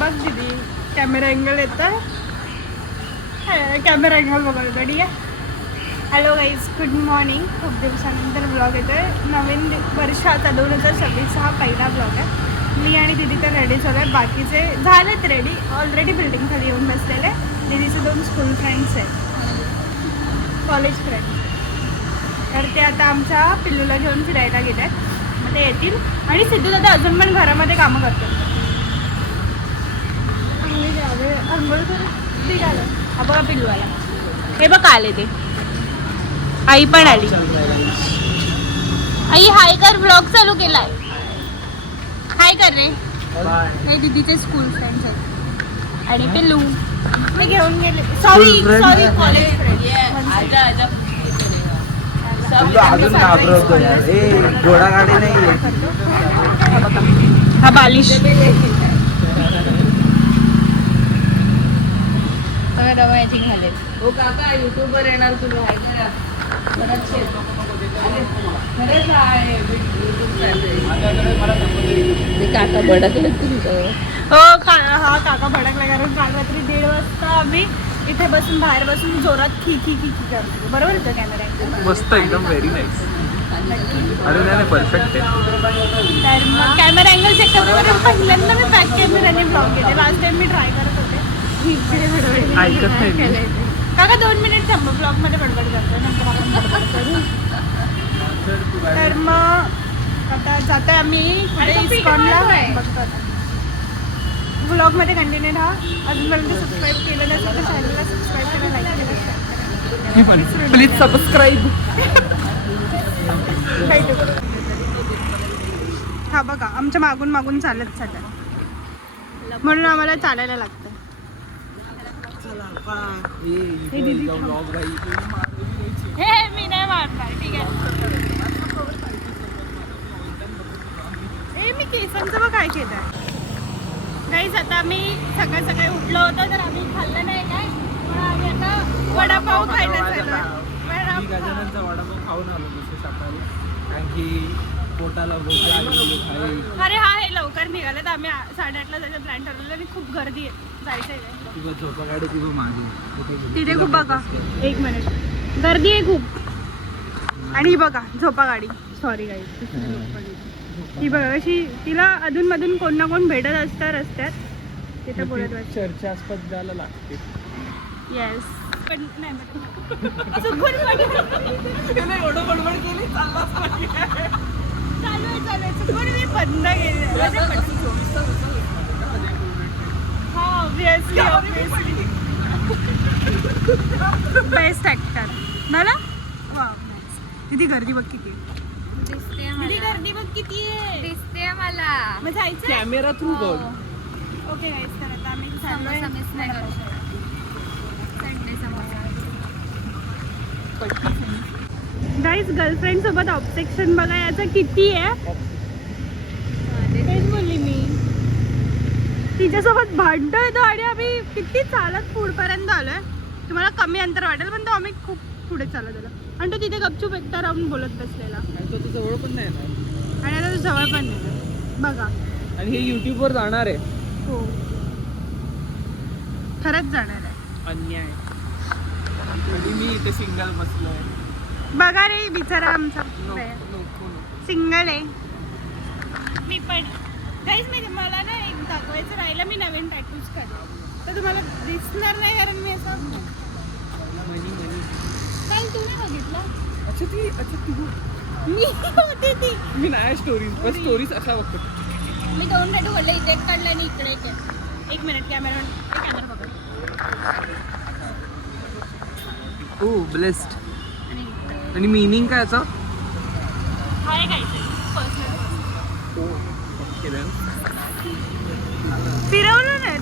बघ दीदी camera angle येतं. कॅमेरा अँगल बघा ठीक आहे. Hello guys, good morning. खूप दिवसानंतर ब्लॉग येतो आहे. नवीन वर्षाचा 2026 हा पहिला ब्लॉग आहे. मी आणि दीदी तर रेडी झालो आहे. बाकीचे झालेत रेडी, ऑलरेडी बिल्डिंग खाली येऊन बसलेले. दीदीचे 2 स्कूल फ्रेंड्स आहेत, कॉलेज फ्रेंड्स. तर ते आता आमच्या पिल्लूला घेऊन फिरायला गेले आहेत. मग ते येतील. आणि सिद्धू दादा अजून पण घरामध्ये कामं करतो. अंघोळ निघालं. हा बघा पिल्लू आला. हे बघ आले ते. आई पण आली. आई हाय कर, ब्लॉग चालू केलाय. हाय कर रे. हे दीदीचे स्कूल फ्रेंड्स आहेत. आणि पिल्लू ते घेऊन गेले. Sorry college friend. अजून घाबरवतो यार. घोडा गाडी नाही. हा बालिश. हो काका, युट्यूबवर येणार तुला खरंच आहे. काका भडकले तुमचं. हो हा काका भडकला, कारण काल रात्री 1:30 वाजता आम्ही इथे बसून बाहेर बसून जोरात खी करतो. बरोबर होतं कॅमेरा. मस्त, एकदम व्हेरी नाईस. अरे नाही, परफेक्ट आहे. तर मग कॅमेरा अँगल चेक करतो. कारण पहिल्यांदा मी बॅक कॅमेराने ब्लॉग केले. लास्ट टाइम मी ट्राय करत होते. ऐकत नाही. काका 2 मिनिट थांबा, ब्लॉगमध्ये बडबड करतो, नंतर आपण बडबड करू. तर मग आता जातोय आम्ही पुढे इस्कॉनला. बघतो आता ब्लॉगमध्ये कंटिन्यू राहा. अजूनपर्यंत सबस्क्राईब केलं नसेल तर चॅनलला सबस्क्राईब करा, लाईक करा, शेअर करा. Please subscribe. हा बघा, आमच्या मागून चालत म्हणून आम्हाला चालायला लागतं. हे मी नाही मारणार, ठीक आहे. मी केसांचं बघ काय केलं गाईज. आता आम्ही सकाळी उठलो होतो, तर आम्ही खाल्लं नाही काय, पण आम्ही आता वडापाव खायला चाललो. गजाननचा वडापाव खाऊन आलो तसं सकाळी, कारण की पोटाला अरे हा, हे लवकर निघाले. तर आम्ही 8:30ला जायचं प्लॅन ठरवलं आणि खूप गर्दी आहे. जायचं आहे झोपागाडी तिथं मागे तिथे खूप. बघा 1 मिनिट, गर्दी आहे खूप. आणि ही बघा झोपा गाडी. सॉरी गाईज, ही बघा कशी, तिला अधूनमधून कोण ना कोण भेटत असतं रस्त्यात. तिथे बोलत असतं. चर्चा आसपास जायला लागते. येस, पण नाही एवढं बडबड केली. चालू आहे चुकून मी बंद केली. हा ऑब्विसली बेस्ट ऍक्टर मला. वा, किती गर्दी बघ, किती गर्दी बघ, किती आहे. दिसते मला. मग जायचं कॅमेरा थ्रू बोल. ओके गाईस, तर आता आम्ही चाललोय संडे समोसा. गाईस, गर्लफ्रेंड सोबत ऑब्सेक्शन बघा याचं किती आहे. तेच बोलली मी, तिच्यासोबत भांडतोय तो. आणि आम्ही किती चालत पुढपर्यंत आलोय. तुम्हाला कमी अंतर वाटेल, पण तो आम्ही खूप पुढे चालत आलो. आणि तो तिथे गपचूप एकटा राहून बोलत बसलेला. तो जवळ पण नाही ना. आणि आता तो जवळ पण नाही बघा. आणि हे युट्यूबवर जाणार आहे. हो, खरंच जाणार आहे. अन्याय. आणि मी इथे सिंगल बसलोय. बघा रे, बिचारा आमचा सिंगल आहे. मी पण काहीच नाही. मला ना एक दाखवायचं राहिलं, मी नवीन टॅटूज काढले. तर तुम्हाला दिसणार नाही, कारण मी असं काल तू नाही बघितलं. अच्छा तू मी होती ती. मी नाही स्टोरीज अशा बघतो. मी 2 टॅटू काढले, इथे एक काढलं आणि इकडे एक. 1 मिनिट, कॅमेरा पकड. ओ ब्लेस्ड. आणि मीनिंग काय याचं? हाय काहीतरी पर्सनल. फिरवलं नाही.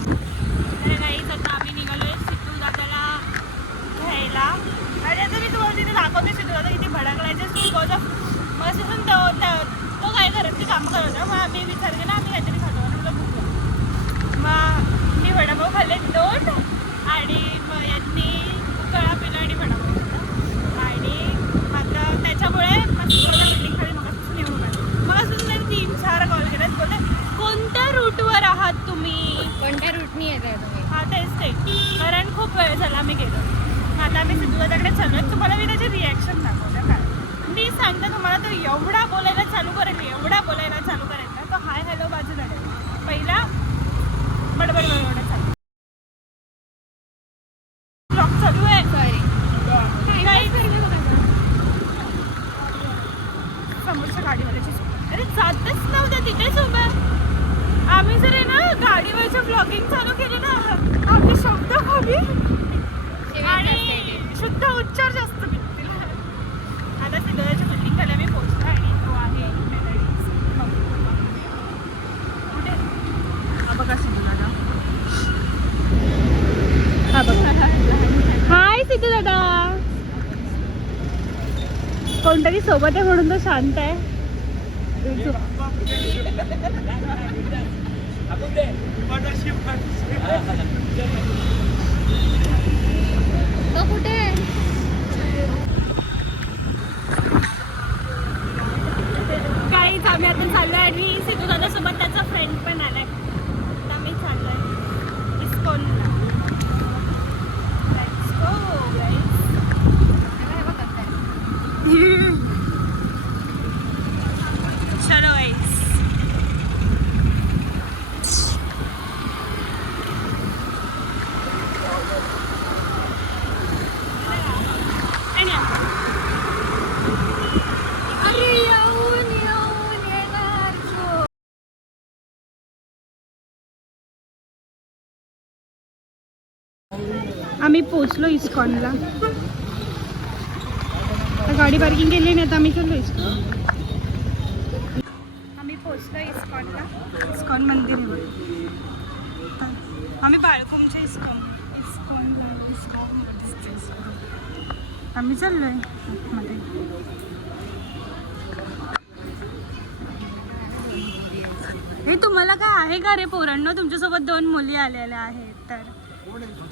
अरे काहीच, आता आम्ही निघालोय सिद्धू दादाला घ्यायला. आणि आता मी तुम्हाला तिथे दाखवते सिद्धू दादा किती भडकलायचे. बिकॉज ऑफ मग तो काय करत ती कामं करत होता. मग आम्ही विचार केला आम्ही काहीतरी खातो आणि मला भूक लागली. मग मी वडापाव खाल्ले 2. आणि मग यांनी कळा पिला आणि वडापाव खाल्ला. आणि आता त्याच्यामुळे बिल्डिंग खाली मग निघून आली. मग अजून 3-4 कॉल केले. बोलते कोणत्या रूटवर येताय तुम्ही? हा तेच ते, कारण खूप वेळ झाला आम्ही गेलो. आता आम्ही सिंधुदुर्गाकडे चाललोय. तुम्हाला मी त्याची रिॲक्शन दाखवते. काय मी सांगते तुम्हाला, तो एवढा बोलायला चालू करेल, एवढा बोलायला चालू करेल ना, तो हाय हॅलो बाजूला ठेव. पहिला बडबड बडबड चालू, ब्लॉग चालू आहे. सॉरी. समोरच्या गाडीवाल्याची चूक. अरे जातच नव्हतं तिथेच उभं. आम्ही जर आहे ना गाडीवरचं ब्लॉगिंग चालू केलं ना, आपले शब्द कमी आणि शुद्ध उच्चार जास्त भेटतील. आता सिद्धराच्या बिल्डिंगला मी पोहोचलो आणि तो आहे कुठे? हा बघा सिद्धदादा. हा बघा. हाय सिद्धदादा. कोणतरी सोबत आहे म्हणून तो शांत आहे. तो कुठे आहे? काहीच आम्ही आता चाललोय आणि सिद्धूदादा सोबत त्याचा फ्रेंड पण आलाय. आता आम्ही चाललोय इस्कॉनला. Let's go, guys. चलो guys. अरे येऊन येणार तो. आम्ही पोचलो इस्कॉनला. गाडी पार्किंग केली नाही, आता आम्ही चाललो इस्कॉन. आम्ही पोचलो इस्कॉनला. इस्कॉन मंदिर आहे बघा. आम्ही बाळकुमच्या इस्कॉनला आम्ही चाललोय मध्ये. हे तुम्हाला काय आहे का रे पोरांनो? तुमच्यासोबत 2 मुली आलेल्या आहेत, तर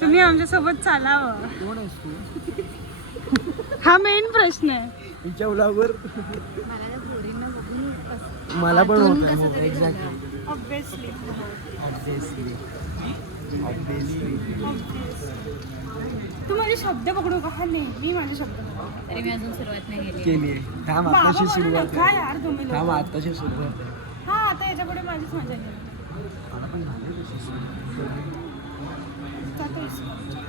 तुम्ही आमच्यासोबत चालावं. कोण आहेस तू? हा मेन प्रश्न आहे. तिच्या ब्लॉगवर मला त्या पोरींना बघून मला पण आतून होतं. कसं तरी झालं. ऑब्विसली. तू माझे शब्द पकडू का? हा नेहमी माझे शब्द पकडू. तरी मी अजून सुरुवात नाही केली. केली. थांब बाबा आताशी म्हणू सुरुवात नका आहे. यार तुम्ही लोकं. थांब आताशी सुरुवात आहे. हा आता याच्यापुढे माझीच मजा नाही. मला पण झाली तशी सुरुवात. जातो इस्कॉनच्या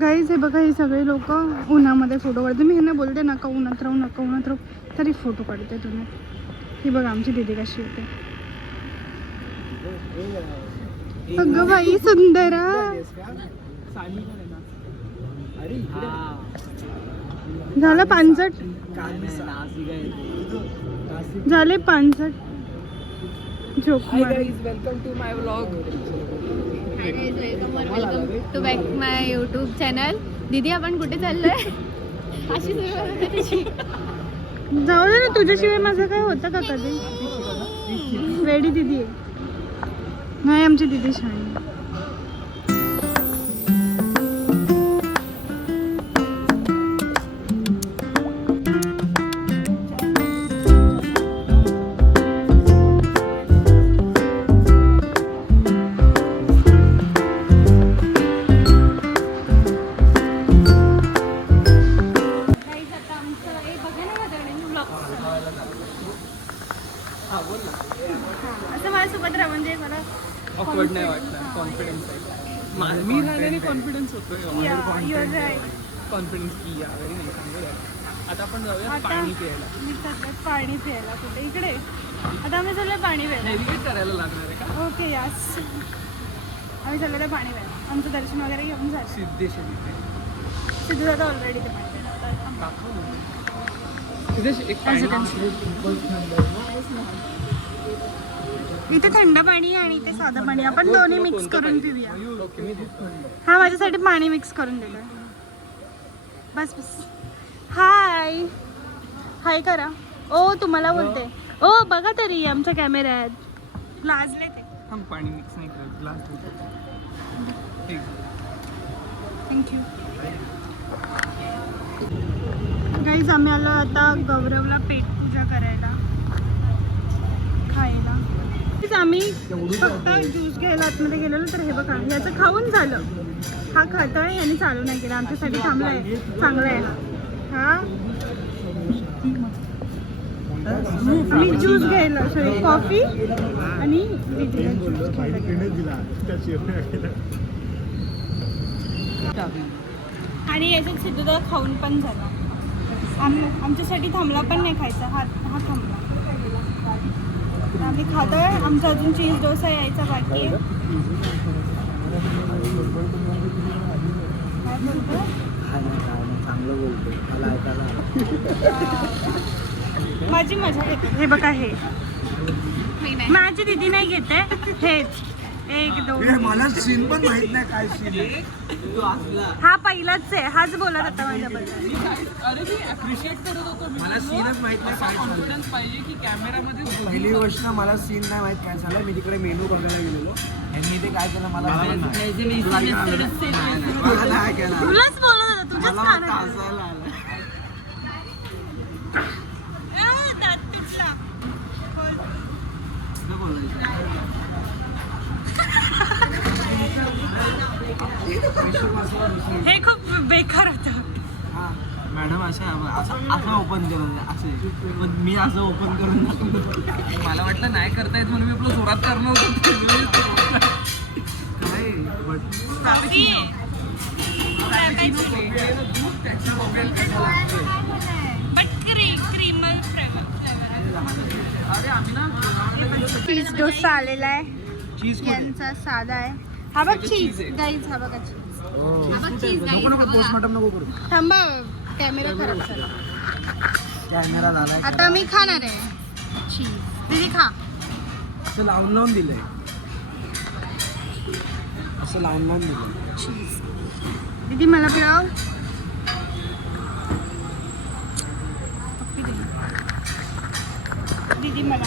गाईज हे बघा, हे सगळे लोक उन्हामध्ये फोटो काढते. मी ह्यांना बोलते नका उन्हात राहू, नका उन्हात राहू, तरी फोटो काढते तुम्ही. ही बघा आमची दीदी कशी होते. अगं बाई सुंदरा. झालं 65. झाले 65. झोप मार. Welcome to my vlog. Welcome to back my YouTube channel. दीदी आपण कुठे चाललोय? अशी सुरुवात होते त्याची. जाऊ दे ना, तुझ्याशिवाय माझं काय होतं का कधी? वेडी दीदी आहे. नाही आमची दीदी छान आहे. हा बोल ना. असं माझ्यासोबत राहा म्हणजे मला ऑकवर्ड नाही वाटणार, कॉन्फिडन्स आहे. मी राहिल्याने कॉन्फिडन्स होतोय. कॉन्फिडन्स की या व्हेरी नाही चांगलं झालं. आता आपण जाऊया आता पाणी प्यायला. मी चाललोय पाणी प्यायला कुठे इकडे. आता आम्ही चाललोय पाणी प्यायला. नेव्हिगेट करायला लागणार आहे का? ओके यास आम्ही चाललोय पाणी प्यायला. आमचं दर्शन वगैरे घेऊन झालं. सिद्धेश सिद्धू दादा ऑलरेडी ते पाणी प्यायला. सिद्धेश एक पाणी इथे थंड पाणी आणि इथे साधं पाणी आपण दोन्ही मिक्स करून पिऊया. हा माझ्यासाठी पाणी मिक्स करून दिलं. बस बस. हाय हाय करा. ओ तुम्हाला बोलते. ओ बघा तरी आमच्या कॅमेऱ्यात लाजले ते. हम पाणी मिक्स नाही करत, ग्लास ठीक. Thank you guys. आम्ही आलो आता गौरवला पेट पूजा करायला खायला. आम्ही फक्त ज्यूस घ्यायला आतमध्ये गेलेलो तर हे बघा याचं खाऊन झालं. हा खातोय यांनी चालू नाही केलं आमच्यासाठी थांबलाय. चांगला आहे हा. आम्ही ज्यूस घ्यायला सॉरी कॉफी आणि आणि याच्यात सिद्धूदा खाऊन पण झाला. आमच्यासाठी थांबला पण नाही खायचा. हा हा थांबला. आम्ही खातोय. आमचा अजून चीज डोसा यायचा बाकी आहे. काय बोलतो चांगलं बोलतो मला ऐकायला. माझी मजा घेते. हे बघा हे माझी दीदी नाही घेते. हेच एक दोन. मला सीन पण माहित नाही काय सीन आहे. हा पहिलाच आहे. हाच बोलत होता माझ्याबद्दल. अरे मी अप्रिशिएट करत होतो. मला सीनच माहित नाही काय कॉन्फिडन्स पाहिजे की कॅमेरामध्ये. पहिली गोष्ट ना मला सीन नाही माहित काय झालं. मी तिकडे मेनू बघायला गेलेलो आणि ते काय केलं मला तुलाच बोलत होता. तुझ्याच कानात. हे खूप बेकार होतं. मॅडम असं ओपन करून असे पण मी असं ओपन करून मला वाटलं नाही करता येत म्हणून मी आपलं जोरात करणार होतो. चीज डोसा आलेला आहे. यांचा साधा आहे. हा बघ चीज गाईज. हा बघा चीज. पोस्टमॉर्टम नको करू. थांबा कॅमेरा खराब झाला. कॅमेरा झालाय. आता मी खाणार आहे चीज. दीदी खा. असं लावून लावून दिलंय. असं लावून लावून दिलंय चीज. दीदी मला पिळाव. दीदी मला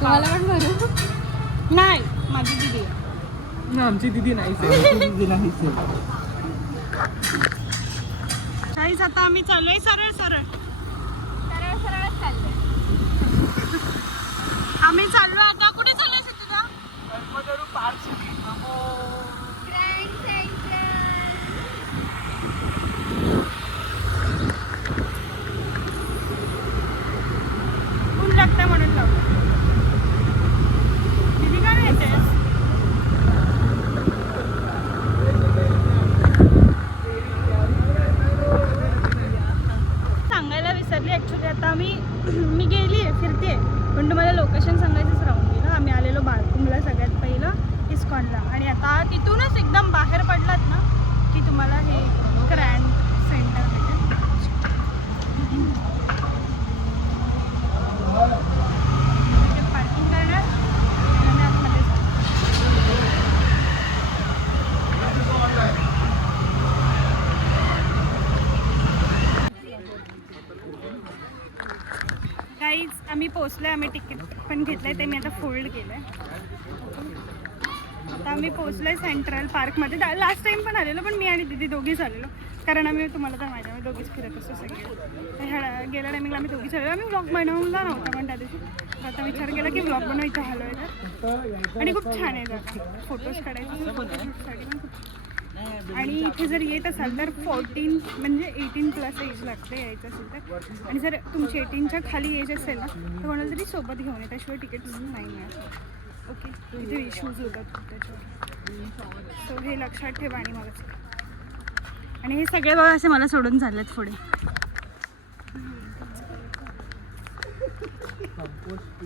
तुम्हाला पण भरू. नाही माझी दीदी आहे. आमची दिदी नाहीच काहीच. आता आम्ही चाललोय सरळ सरळ सरळ सरळच चाललंय. आम्ही चाललो आता. कुठे चाललोय सिद्धूदा? ऊन लागतंय म्हणून लावलं. दीदी काय येतेस? सांगायला विसरली ॲक्च्युली. आता मी गेली आहे फिरते पण तुम्हाला लोकेशन सांगायचंच राहून गेलं. आम्ही आलेलो बाळकुंभला सगळ्यात पहिलं इस्कॉनला आणि आता तिथूनच एकदम बाहेर पडलात ना की तुम्हाला हे ग्रँड सेंटर भेटेल. पार्किंग करणार आणि आतमध्ये गाईज आम्ही पोचलोय. आम्ही तिकीट पण घेतलंय ते मी आता फोल्ड केलंय. आता आम्ही पोचलोय सेंट्रल पार्कमध्ये. लास्ट टाइम पण आलेलो पण मी आणि दीदी दोघीच आलेलो कारण आम्ही तुम्हाला तर माहिती आम्ही दोघीच फिरत असतो सगळे. गेल्या टायमिंगला आम्ही दोघीच आलेलो. आम्ही ब्लॉग बनवला नव्हता पण त्या दिवशी. आता विचार केला की ब्लॉग बनवायचं हवं आहे तर. आणि खूप छान आहे जागा. फोटोज काढायचे फोटोशूटसाठी पण खूप आणि इथे जर येत असाल तर 14 म्हणजे 18+ एज लागते यायचं असेल तर. आणि जर तुमची 18च्या खाली एज असेल ना तर कोणाला तरी सोबत घेऊन ये, त्याशिवाय तिकीट नाही मिळत. ओके, इथे इश्यूज होतात खूप त्याच्यावर, सो हे लक्षात ठेवा. आणि मग आणि हे सगळे बघा असे मला सोडून चाललेत पुढे. कंपोस्ट